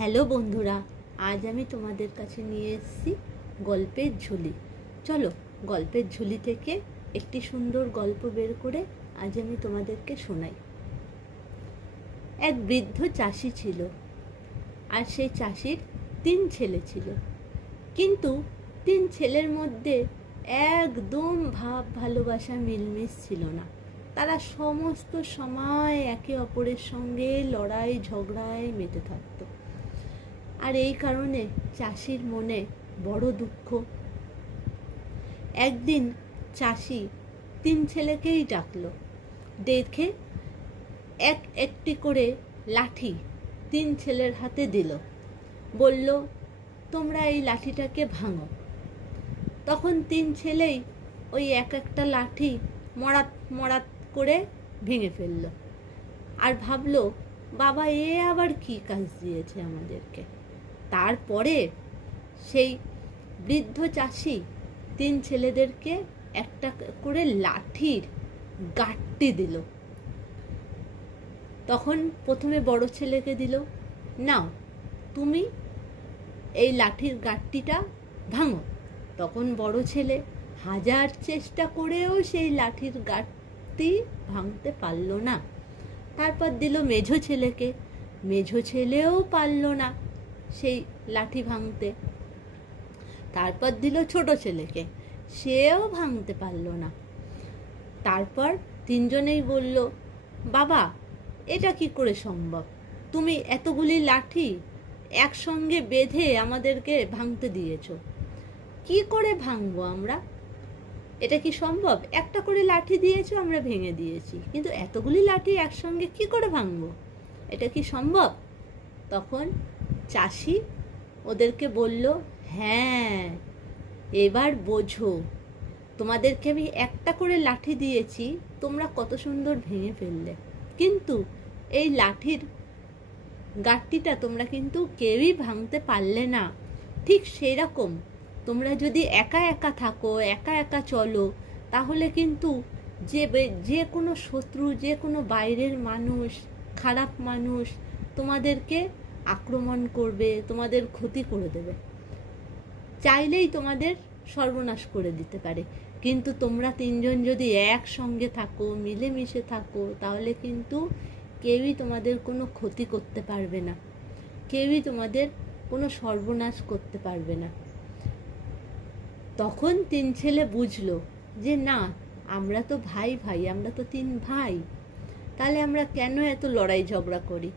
Hello বন্ধুরা, আজ আমি তোমাদের কাছে নিয়ে এসেছি গল্পের ঝুলি। চলো গল্পের ঝুলি থেকে একটি সুন্দর গল্প বের করে আজ আমি তোমাদেরকে শোনাই। এক বৃদ্ধ চাষি ছিল, আর সেই চাষির 3 ছেলে ছিল। কিন্তু 3 ছেলের মধ্যে একদম ভাব ভালোবাসা মিলমিশ ছিল না। তারা সমস্ত সময় একে অপরের সঙ্গে লড়াই ঝগড়ায় মেতে থাকতো। আর এই কারণে চাষির মনে বড় দুঃখ। একদিন চাষি 3 ছেলেকেই ডাকলো, ডেকে একটি করে লাঠি 3 ছেলের হাতে দিল। বলল, তোমরা এই লাঠিটাকে ভাঙো। তখন 3 ছেলেই ওই একটা লাঠি মরাত মরাত করে ভেঙে ফেলল। আর ভাবলো, বাবা এ আবার কি কাজ দিয়েছে আমাদেরকে। তারপরে সেই বৃদ্ধ চাষি 3 ছেলেদেরকে একটা করে লাঠির গাঁটটি দিল। তখন প্রথমে বড় ছেলেকে দিল, নাও তুমি এই লাঠির গাঁটটিটা ভাঙো। তখন বড় ছেলে হাজার চেষ্টা করেও সেই লাঠির গাঁটটি ভাঙতে পারল না। তারপর দিল মেঝো ছেলেকে, মেঝো ছেলেও পারল না সেই লাঠি ভাঙতে। তারপর দিল ছোট ছেলেকে, সেও ভাঙতে পারল না। তারপর 3 জনেই বলল, বাবা এটা কি করে সম্ভব? তুমি এতগুলি লাঠি একসঙ্গে বেঁধে আমাদেরকে ভাঙতে দিয়েছো, কি করে ভাঙবো আমরা? এটা কি সম্ভব? একটা করে লাঠি দিয়েছো, আমরা ভেঙে দিয়েছি, কিন্তু এতগুলি লাঠি একসঙ্গে কি করে ভাঙবো? এটা কি সম্ভব? তখন চাষি ওদেরকে বলল, হ্যাঁ এবার বোঝো, তোমাদেরকে আমি একটা করে লাঠি দিয়েছি, তোমরা কত সুন্দর ভেঙে ফেললে, কিন্তু এই লাঠির গাঁটটিটা তোমরা কিন্তু কেউই ভাঙতে পারলে না। ঠিক সেই রকম তোমরা যদি একা একা থাকো, একা একা চলো, তাহলে কিন্তু যে কোনো শত্রু, যে কোনো বাইরের মানুষ, খারাপ মানুষ তোমাদেরকে আক্রমণ করবে, তোমাদের ক্ষতি করে দেবে, চাইলেই তোমাদের সর্বনাশ করে দিতে পারে। কিন্তু তোমরা 3 জন যদি একসঙ্গে থাকো, মিলেমিশে থাকো, তাহলে কিন্তু কেউই তোমাদের কোনো ক্ষতি করতে পারবে না, কেউই তোমাদের কোনো সর্বনাশ করতে পারবে না। তখন 3 ছেলে বুঝলো যে না, আমরা তো ভাই ভাই, আমরা তো 3 ভাই, তাহলে আমরা কেন এত লড়াই ঝগড়া করি?